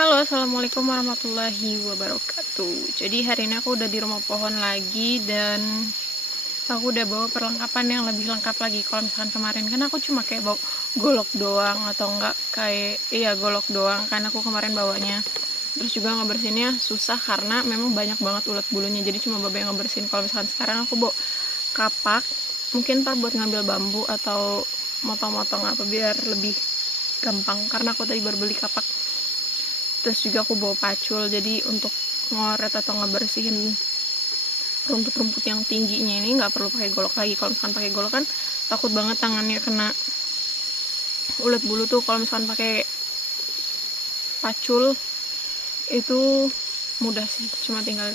Halo, assalamualaikum warahmatullahi wabarakatuh. Jadi hari ini aku udah di rumah pohon lagi dan aku udah bawa perlengkapan yang lebih lengkap lagi. Kalau misalkan kemarin kan aku cuma kayak bawa golok doang atau enggak kayak golok doang kan aku kemarin bawanya. Terus juga ngebersihinnya susah karena memang banyak banget ulat bulunya. Jadi cuma bawa yang ngebersihin. Kalau misalkan sekarang aku bawa kapak, mungkin ntar buat ngambil bambu atau motong-motong apa biar lebih gampang karena aku tadi baru beli kapak. Terus juga aku bawa pacul, jadi untuk ngoret atau ngebersihin rumput-rumput yang tingginya ini nggak perlu pakai golok lagi. Kalau misalkan pakai golok kan takut banget tangannya kena ulat bulu tuh. Kalau misalkan pakai pacul itu mudah sih, cuma tinggal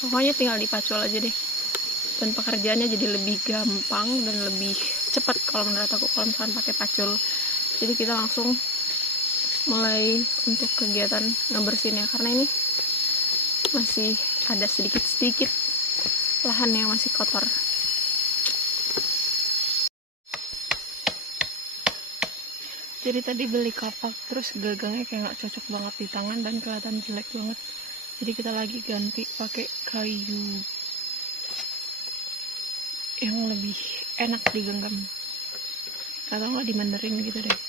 pokoknya tinggal dipacul aja deh, dan pekerjaannya jadi lebih gampang dan lebih cepat kalau menurut aku kalau misalkan pakai pacul. Jadi kita langsung mulai untuk kegiatan ngebersihinnya karena ini masih ada sedikit-sedikit lahan yang masih kotor. Jadi tadi beli kapak terus gagangnya kayak nggak cocok banget di tangan dan kelihatan jelek banget. Jadi kita lagi ganti pakai kayu yang lebih enak digenggam atau nggak dimanderin gitu deh.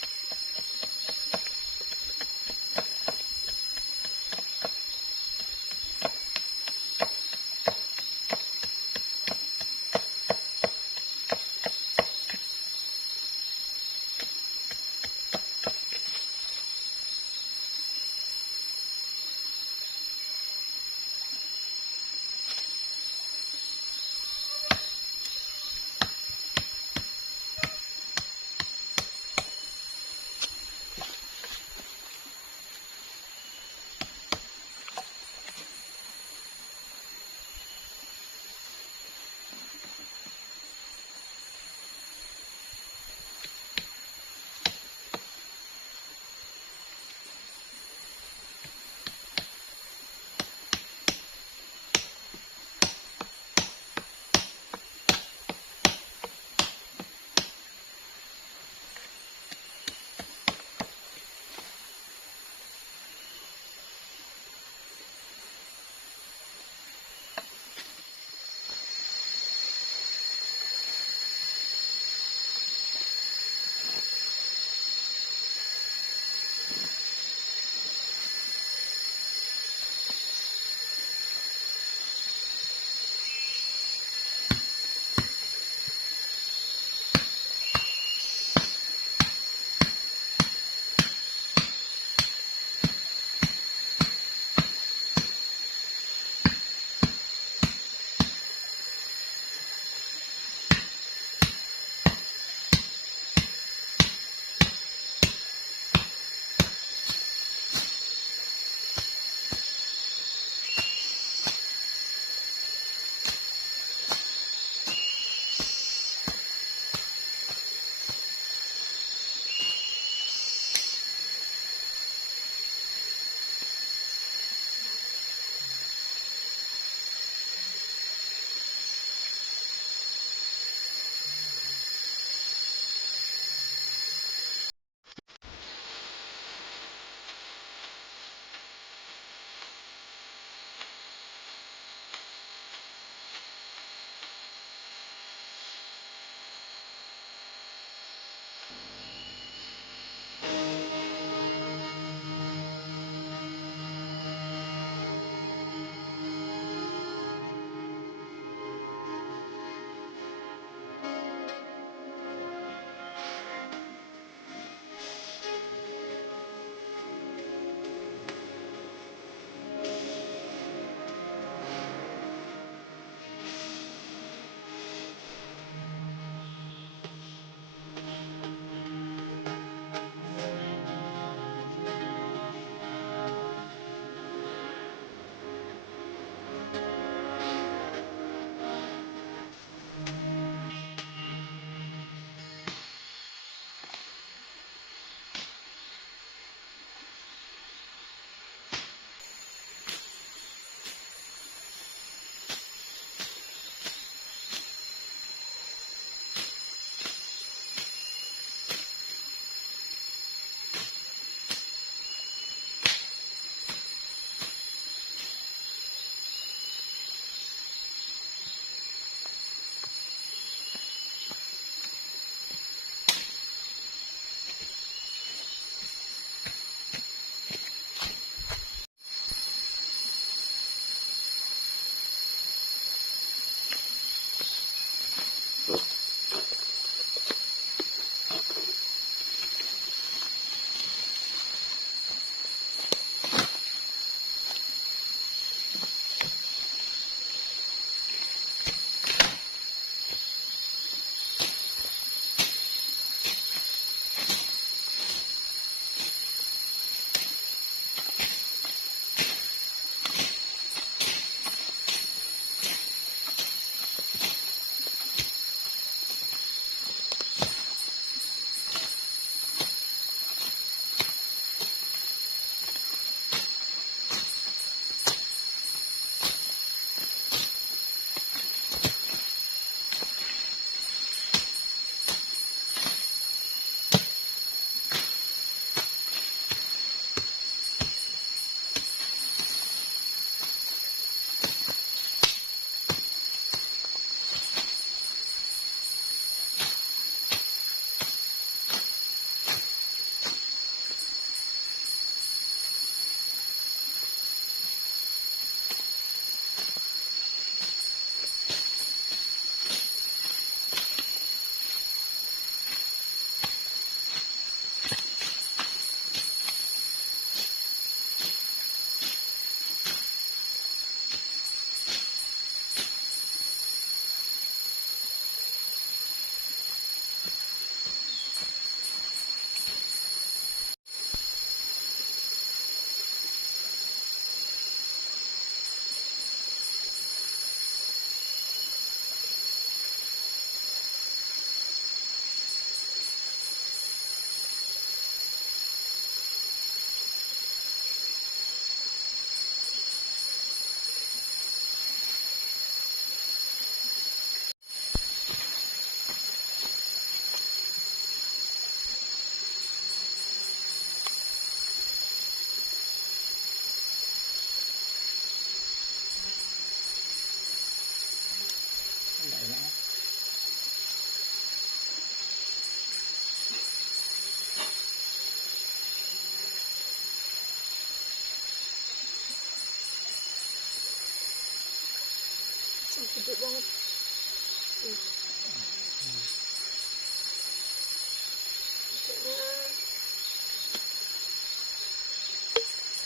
Gede banget.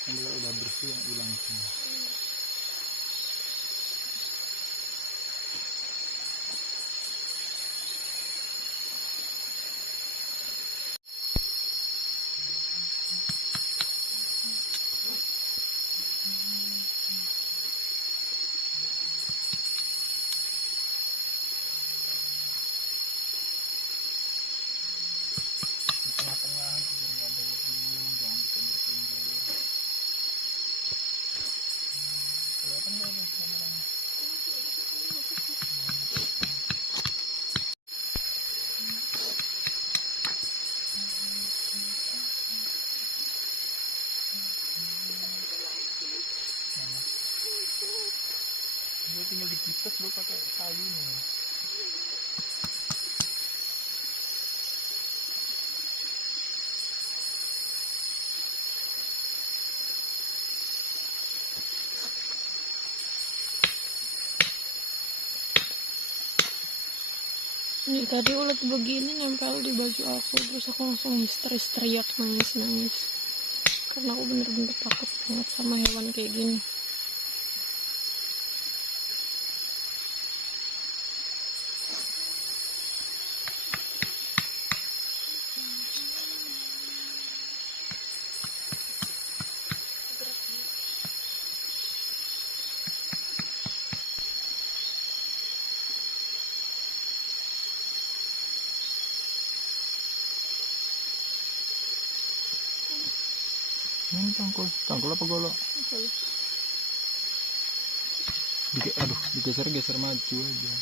Kalau udah bersih yang hilang semua. Tengah-tengah biar nggak ada lebih, jangan dipinggir-pinggir. Kelihatan nggak ada kameranya? Dia tinggal dikipas lo pakai kayu nih. Ini tadi ulat begini nempel di baju aku, terus aku langsung histeris teriak nangis karena aku bener-bener takut banget sama hewan kayak gini. Ini tangkul apa golok? Aduh, digeser maju aja.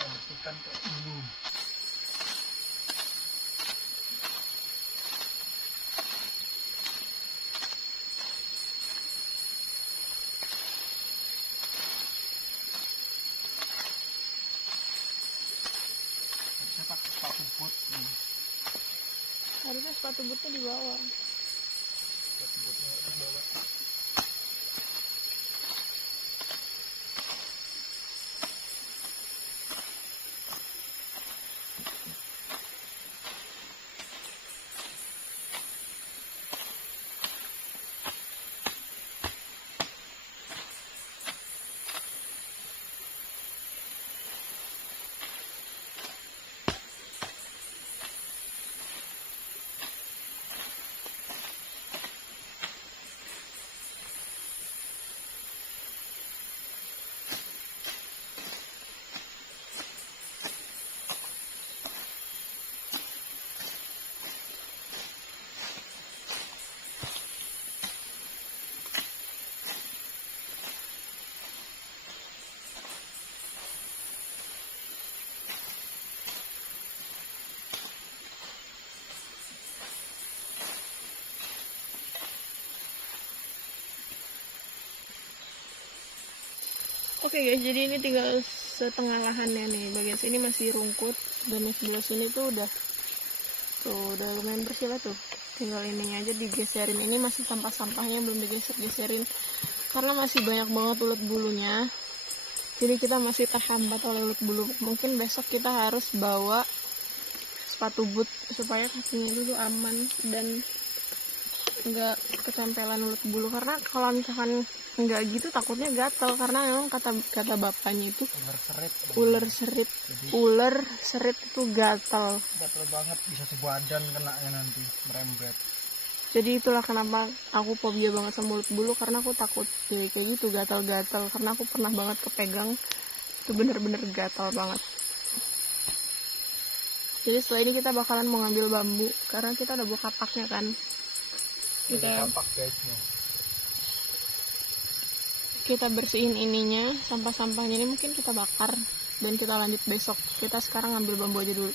Bersihkan kayak dulu. Harusnya pakai sepatu bootnya di bawah. Buatnya di bawah. Oke guys, jadi ini tinggal setengah lahannya nih. Bagian sini masih rungkut dan yang sebelah sini tuh udah lumayan bersih lah tuh. Tinggal ininya aja digeserin. Ini masih sampah-sampahnya belum digeser-geserin karena masih banyak banget ulat bulunya. Jadi kita masih terhambat oleh ulat bulu. Mungkin besok kita harus bawa sepatu boot supaya kakinya itu tuh aman dan nggak ketempelan ulat bulu, karena kalau misalkan nggak gitu takutnya gatel, karena memang kata bapaknya itu ular serit itu gatel banget, bisa sebadan kenanya nanti merembet. Jadi itulah kenapa aku fobia banget sama ulat bulu, karena aku takut ya kayak gitu gatal-gatal, karena aku pernah banget kepegang itu bener-bener gatal banget. Jadi setelah ini kita bakalan mau ngambil bambu karena kita udah buka kapaknya kan. Kita bersihin ininya, sampah-sampahnya ini mungkin kita bakar dan kita lanjut besok. Kita sekarang ngambil bambu aja dulu.